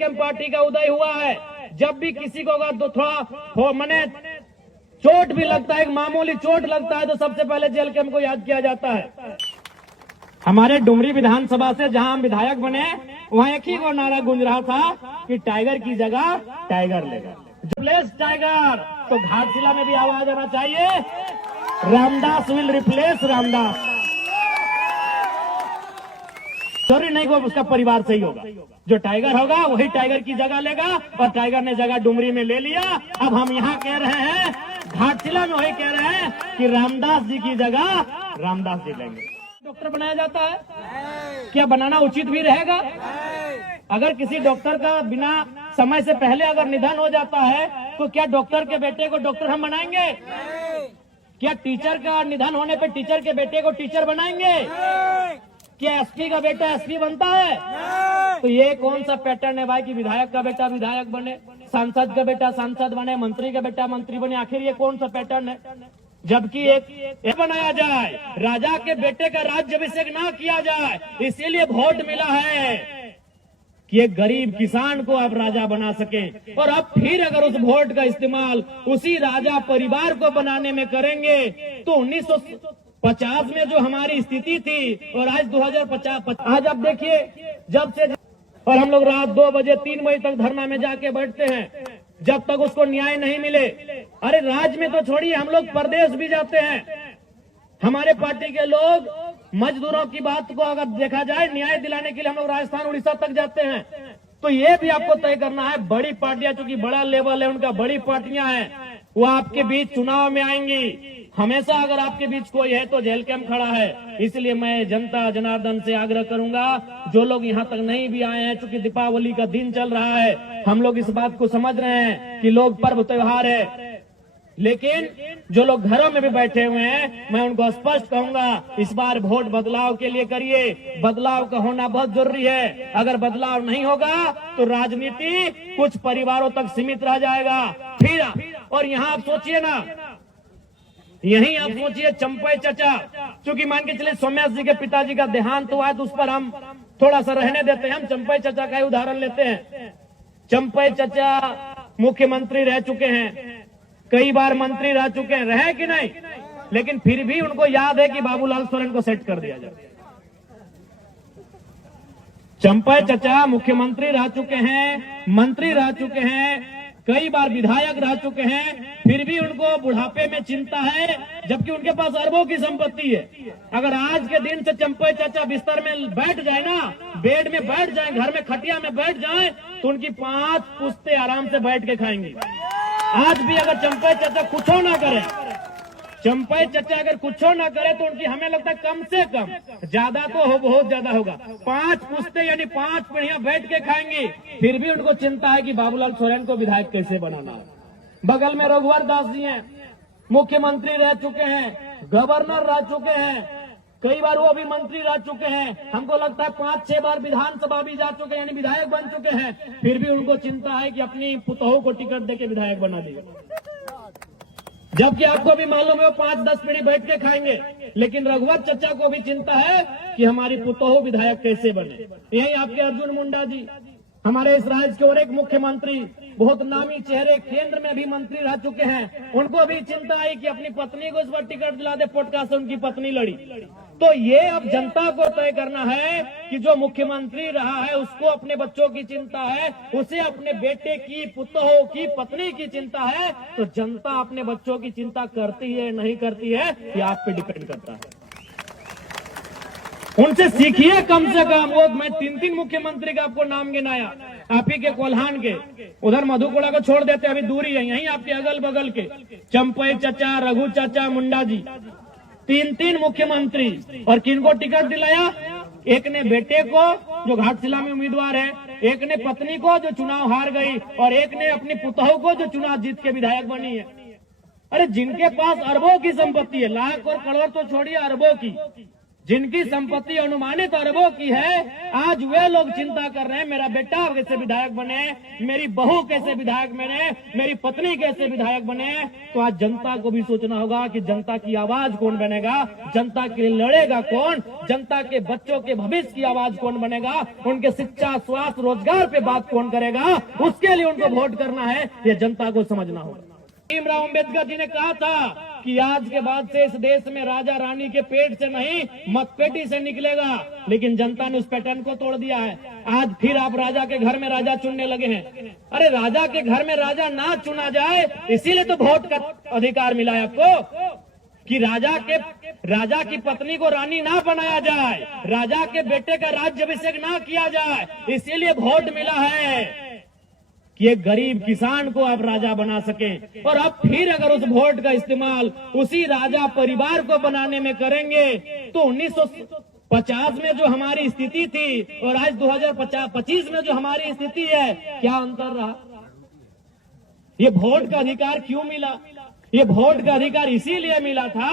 जेएलके party का उदय हुआ है। जब भी किसी को अगर थोड़ा मने चोट भी लगता है, मामूली चोट लगता है, तो सबसे पहले जेएलके को याद किया जाता है। हमारे डुमरी विधानसभा से जहां हम विधायक बने, वहां एक ही वो नारा गूंज रहा था कि टाइगर की जगह टाइगर लेगा, रिप्लेस टाइगर। तो घाटशिला में भी आवाज आना चाहिए, रामदास विल रिप्लेस रामदास। जरूरी नहीं को उसका परिवार सही होगा, जो टाइगर होगा वही टाइगर की जगह लेगा, और टाइगर ने जगह डुमरी में ले लिया। अब हम यहाँ कह रहे हैं, घाटशिला में वही कह रहे हैं कि रामदास जी की जगह रामदास जी लेंगे। डॉक्टर बनाया जाता है, क्या बनाना उचित भी रहेगा? अगर किसी डॉक्टर का बिना समय से पहले अगर निधन हो जाता है, तो क्या डॉक्टर के बेटे को डॉक्टर हम बनाएंगे? क्या टीचर का निधन होने पे टीचर के बेटे को टीचर बनाएंगे? क्या एसपी का बेटा एसपी बनता है? तो ये कौन सा पैटर्न है भाई कि विधायक का बेटा विधायक बने, सांसद का बेटा सांसद बने, मंत्री का बेटा मंत्री बने? आखिर ये कौन सा पैटर्न है? जबकि एक बनाया जाए, राजा के बेटे का राज्याभिषेक ना किया जाए, इसीलिए वोट मिला है कि एक गरीब किसान को आप राजा बना सके। और अब फिर अगर उस वोट का इस्तेमाल उसी राजा परिवार को बनाने में करेंगे, तो 1950 में जो हमारी स्थिति थी और आज 2050, आज आप देखिए, जब से और हम लोग रात 2 बजे 3 बजे तक धरना में जाके बैठते हैं, जब तक उसको न्याय नहीं मिले। अरे राज्य में तो छोड़िए, हम लोग प्रदेश भी जाते हैं। हमारे पार्टी के लोग मजदूरों की बात को अगर देखा जाए, न्याय दिलाने के लिए हम लोग राजस्थान उड़ीसा तक जाते हैं। तो ये भी आपको तय करना है, बड़ी पार्टियां, चूंकि बड़ा लेवल है उनका, बड़ी पार्टियां हैं, वो आपके बीच चुनाव में आएंगी। हमेशा अगर आपके बीच कोई है तो जेल कैंप खड़ा है। इसलिए मैं जनता जनार्दन से आग्रह करूंगा, जो लोग यहाँ तक नहीं भी आए हैं, चूंकि दीपावली का दिन चल रहा है, हम लोग इस बात को समझ रहे हैं कि लोग पर्व त्योहार है, लेकिन जो लोग घरों में भी बैठे हुए हैं, मैं उनको स्पष्ट कहूंगा, इस बार वोट बदलाव के लिए करिए। बदलाव का होना बहुत जरूरी है। अगर बदलाव नहीं होगा तो राजनीति कुछ परिवारों तक सीमित रह जाएगा। फिर और यहाँ आप सोचिए ना, यही आप सोचिए चंपई चचा, चूंकि मान के चले सोमेश जी के पिताजी का देहांत हुआ है, तो उस पर हम थोड़ा सा रहने देते हैं। हम चंपई चचा का ही उदाहरण लेते हैं। चंपई चचा मुख्यमंत्री रह चुके हैं, कई बार मंत्री रह चुके हैं, रहे कि नहीं, लेकिन फिर भी उनको याद है कि बाबूलाल सोरेन को सेट कर दिया जाए। चंपई चचा मुख्यमंत्री रह चुके हैं, मंत्री रह चुके हैं, कई बार विधायक रह चुके हैं, फिर भी उनको बुढ़ापे में चिंता है, जबकि उनके पास अरबों की संपत्ति है। अगर आज के दिन से चंपई चाचा बिस्तर में बैठ जाए ना, बेड में बैठ जाए, घर में खटिया में बैठ जाए, तो उनकी 5 पुश्ते आराम से बैठ के खाएंगी। आज भी अगर चंपई चाचा कुछ ना करे, चंपई चाचा अगर कुछ ना करे, तो उनकी हमें लगता है कम से कम, ज्यादा तो हो, बहुत ज्यादा होगा, 5 पुश्ते यानी 5 पीढ़ियां बैठ के खाएंगी। फिर भी उनको चिंता है कि बाबूलाल सोरेन को विधायक कैसे बनाना है। बगल में रघुवर दास जी हैं, मुख्यमंत्री रह चुके हैं, गवर्नर रह चुके हैं, कई बार वो भी मंत्री रह चुके हैं। हमको लगता है 5-6 बार विधानसभा भी जा चुके हैं, यानी विधायक बन चुके हैं। फिर भी उनको चिंता है कि अपनी पुतोहू को टिकट देके विधायक बना दिए, जबकि आपको भी मालूम है वो 5-10 पीढ़ी बैठ के खाएंगे। लेकिन रघुवर चचा को भी चिंता है कि हमारी पुतोहू विधायक कैसे बने। यही आपके अर्जुन मुंडा जी, हमारे इस राज्य के और एक मुख्यमंत्री, बहुत नामी चेहरे, केंद्र में भी मंत्री रह चुके हैं, उनको भी चिंता आई कि अपनी पत्नी को इस बार टिकट दिला दे। पॉडकास्ट से उनकी पत्नी लड़ी। तो ये अब जनता को तय करना है कि जो मुख्यमंत्री रहा है उसको अपने बच्चों की चिंता है, उसे अपने बेटे की, पुतोहू की, पत्नी की चिंता है। तो जनता अपने बच्चों की चिंता करती है नहीं करती है, ये आप पे डिपेंड करता है। उनसे सीखिए कम से कम। वो मैं 3 मुख्यमंत्री का आपको नाम गिनाया, आप ही के कोल्हान के, उधर मधुपुरा को छोड़ देते, अभी दूरी है, यहीं आपके अगल बगल के चंपई चचा, रघु चाचा, मुंडा जी, 3 मुख्यमंत्री। और किनको टिकट दिलाया? एक ने बेटे को जो घाटशिला में उम्मीदवार है, एक ने पत्नी को जो चुनाव हार गई, और एक ने अपनी पुतोहू को जो चुनाव जीत के विधायक बनी है। अरे जिनके पास अरबों की संपत्ति है, लाख और करोड़ तो छोड़िए, अरबों की, जिनकी संपत्ति अनुमानित अरबों की है, आज वे लोग चिंता कर रहे हैं मेरा बेटा कैसे विधायक बने, मेरी बहू कैसे विधायक बने, मेरी पत्नी कैसे विधायक बने। तो आज जनता को भी सोचना होगा कि जनता की आवाज कौन बनेगा, जनता के लिए लड़ेगा कौन, जनता के बच्चों के भविष्य की आवाज कौन बनेगा, उनके शिक्षा, स्वास्थ्य, रोजगार पे बात कौन करेगा, उसके लिए उनको वोट करना है, ये जनता को समझना होगा। भीमराव अम्बेडकर जी ने कहा था कि आज के बाद से इस देश में राजा रानी के पेट से नहीं मतपेटी से निकलेगा, लेकिन जनता ने उस पैटर्न को तोड़ दिया है। आज फिर आप राजा के घर में राजा चुनने लगे हैं। अरे राजा के घर में राजा ना चुना जाए, इसीलिए तो वोट का अधिकार मिला है आपको, कि राजा की पत्नी को रानी ना बनाया जाए, राजा के बेटे का राज्याभिषेक ना किया जाए, इसीलिए वोट मिला है कि एक गरीब किसान को आप राजा बना सके। और अब फिर अगर उस वोट का इस्तेमाल उसी राजा परिवार को बनाने में करेंगे तो 1950 में जो हमारी स्थिति थी और आज 2025 में जो हमारी स्थिति है, क्या अंतर रहा। ये वोट का अधिकार क्यों मिला? ये वोट का अधिकार इसीलिए मिला था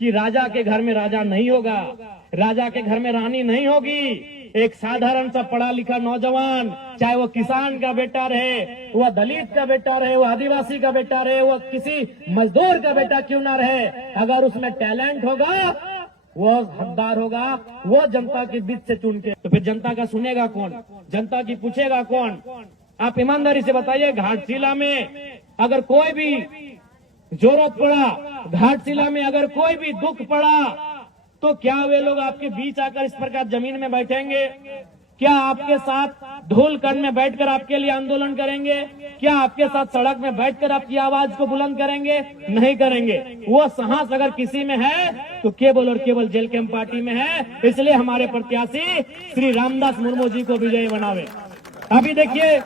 कि राजा के घर में राजा नहीं होगा, राजा के घर में रानी नहीं होगी। एक साधारण सा पढ़ा लिखा नौजवान, चाहे वो किसान का बेटा रहे, वह दलित का बेटा रहे, वह आदिवासी का बेटा रहे, वह किसी मजदूर का बेटा क्यों ना रहे, अगर उसमें टैलेंट होगा, वो हकदार होगा, वो जनता के बीच से चुन के, तो फिर जनता का सुनेगा कौन, जनता की पूछेगा कौन। आप ईमानदारी से बताइए, घाटशिला में अगर कोई भी जरूरत पड़ा, घाटशिला में अगर कोई भी दुख पड़ा, तो क्या वे लोग आपके बीच आकर इस प्रकार जमीन में बैठेंगे? क्या आपके साथ धूल कण में बैठकर आपके लिए आंदोलन करेंगे? क्या आपके साथ सड़क में बैठकर आपकी आवाज को बुलंद करेंगे? नहीं करेंगे। वो साहस अगर किसी में है तो केवल और केवल जेल कैंप पार्टी में है। इसलिए हमारे प्रत्याशी श्री रामदास मुर्मू जी को विजयी बनावे। अभी देखिए,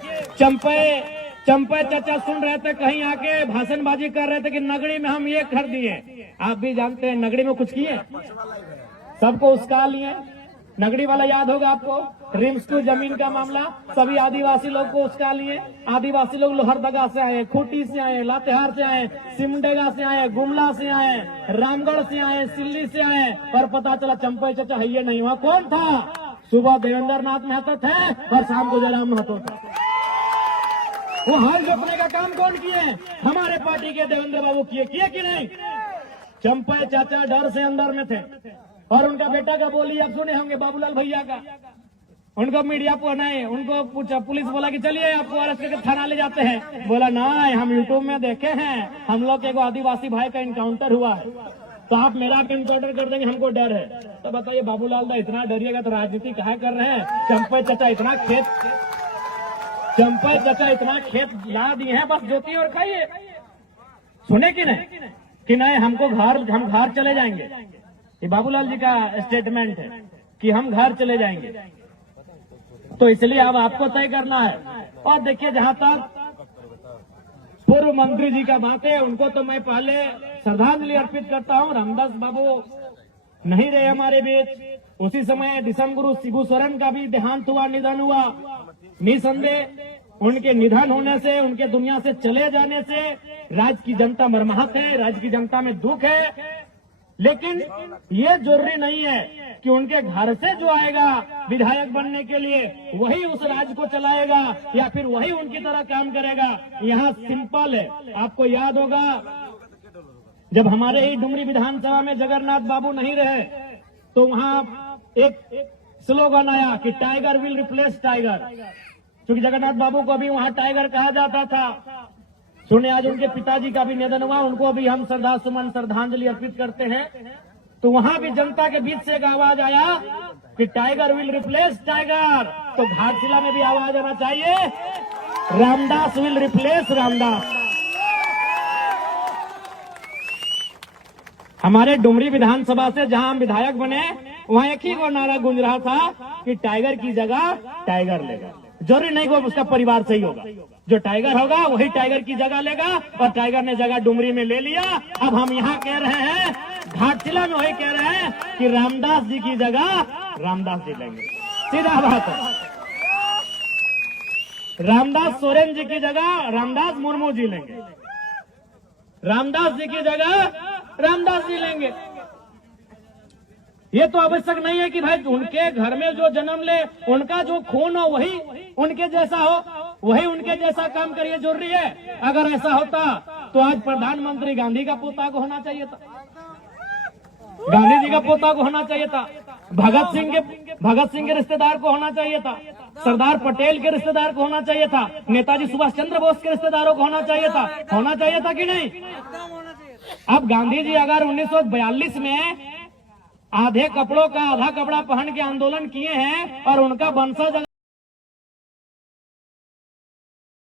चंपे चाचा सुन रहे थे, कहीं आके भाषणबाजी कर रहे थे कि नगरी में हम ये कर दिए। आप भी जानते हैं नगरी में कुछ किए, सबको उसका लिए। नगरी वाला याद होगा आपको, रिम्स की जमीन का मामला, सभी आदिवासी लोग को उसका लिए। आदिवासी लोग लोहरदगा से आए, खूंटी से आए, लातेहार से आए, सिमडेगा से आए, गुमला से आए, रामगढ़ से आए, सिल्ली से आए, पर पता चला चंपे चाचा है ये नहीं। वहाँ कौन था? सुबह देवेंद्र नाथ महतो थे और शाम को जयराम महतो था। वो हाल रोकने का काम कौन किए? हमारे पार्टी के देवेंद्र बाबू किए कि नहीं? चंपे चाचा डर से अंदर में थे। और उनका बेटा का बोली आप सुने होंगे, बाबूलाल भैया का। उनको मीडिया पर नहीं, उनको पूछा, पुलिस बोला कि चलिए आपको अरेस्ट करके थाना ले जाते हैं। बोला ना, हम यूट्यूब में देखे हैं, हम लोग के आदिवासी भाई का इनकाउंटर हुआ है, तो आप मेरा भी इनकाउंटर कर देंगे, हमको डर है। तो बताइए बाबूलाल दा इतना डरिएगा तो राजनीति कहा कर रहे हैं? चंपे चाचा इतना खेत ला दिए हैं, बस जोती और खाइए। सुने कि नहीं हम घर चले जाएंगे। ये बाबूलाल जी का स्टेटमेंट है कि हम घर चले जाएंगे। तो इसलिए अब आपको तय करना है। और देखिए, जहां तक पूर्व मंत्री जी का बात है, उनको तो मैं पहले श्रद्धांजलि अर्पित करता हूं। रामदास बाबू नहीं रहे हमारे बीच। उसी समय दिसम गुरु शिबू सोरेन का भी देहांत हुआ, निधन हुआ। निसंदेह उनके निधन होने से, उनके दुनिया से चले जाने से राज्य की जनता मर्माहत है, राज्य की जनता में दुख है। लेकिन ये जरूरी नहीं है कि उनके घर से जो आएगा विधायक बनने के लिए वही उस राज्य को चलाएगा या फिर वही उनकी तरह काम करेगा। यहाँ सिंपल है। आपको याद होगा, जब हमारे ही डुमरी विधानसभा में जगन्नाथ बाबू नहीं रहे तो वहाँ एक स्लोगन आया कि टाइगर विल रिप्लेस टाइगर, क्योंकि जगन्नाथ बाबू को भी वहाँ टाइगर कहा जाता था। सुने, आज उनके पिताजी का भी निधन हुआ, उनको भी हम श्रद्धांजलि अर्पित करते हैं। तो वहाँ भी जनता के बीच से एक आवाज आया कि टाइगर विल रिप्लेस टाइगर। तो घाटशिला में भी आवाज आना चाहिए, रामदास विल रिप्लेस रामदास। हमारे डुमरी विधानसभा से जहां हम विधायक बने, वहां एक ही वो नारा गूंज रहा था कि टाइगर की जगह टाइगर लेगा। जरूरी नहीं वो उसका परिवार सही होगा, जो टाइगर होगा वही टाइगर की जगह लेगा। और टाइगर ने जगह डुमरी में ले लिया। अब हम यहाँ कह रहे हैं, घाटशिला में वही कह रहे हैं कि रामदास जी की जगह रामदास जी लेंगे। सीधा बात है, रामदास सोरेन जी की जगह रामदास मुर्मू जी लेंगे, रामदास जी की जगह रामदास जी लेंगे। ये तो आवश्यक नहीं है कि भाई उनके घर में जो जन्म ले उनका जो खून हो वही उनके जैसा हो, वही उनके जैसा काम करिए, जरूरी है। अगर ऐसा होता तो आज प्रधानमंत्री गांधी का पोता को होना चाहिए था, गांधी जी का पोता को होना चाहिए था, भगत सिंह के रिश्तेदार को होना चाहिए था, सरदार पटेल के रिश्तेदार को होना चाहिए था, नेताजी सुभाष चंद्र बोस के रिश्तेदारों को होना चाहिए था कि नहीं? अब गांधी जी अगर 1942 में आधे कपड़ों का आधा कपड़ा पहन के आंदोलन किए हैं और उनका वंशज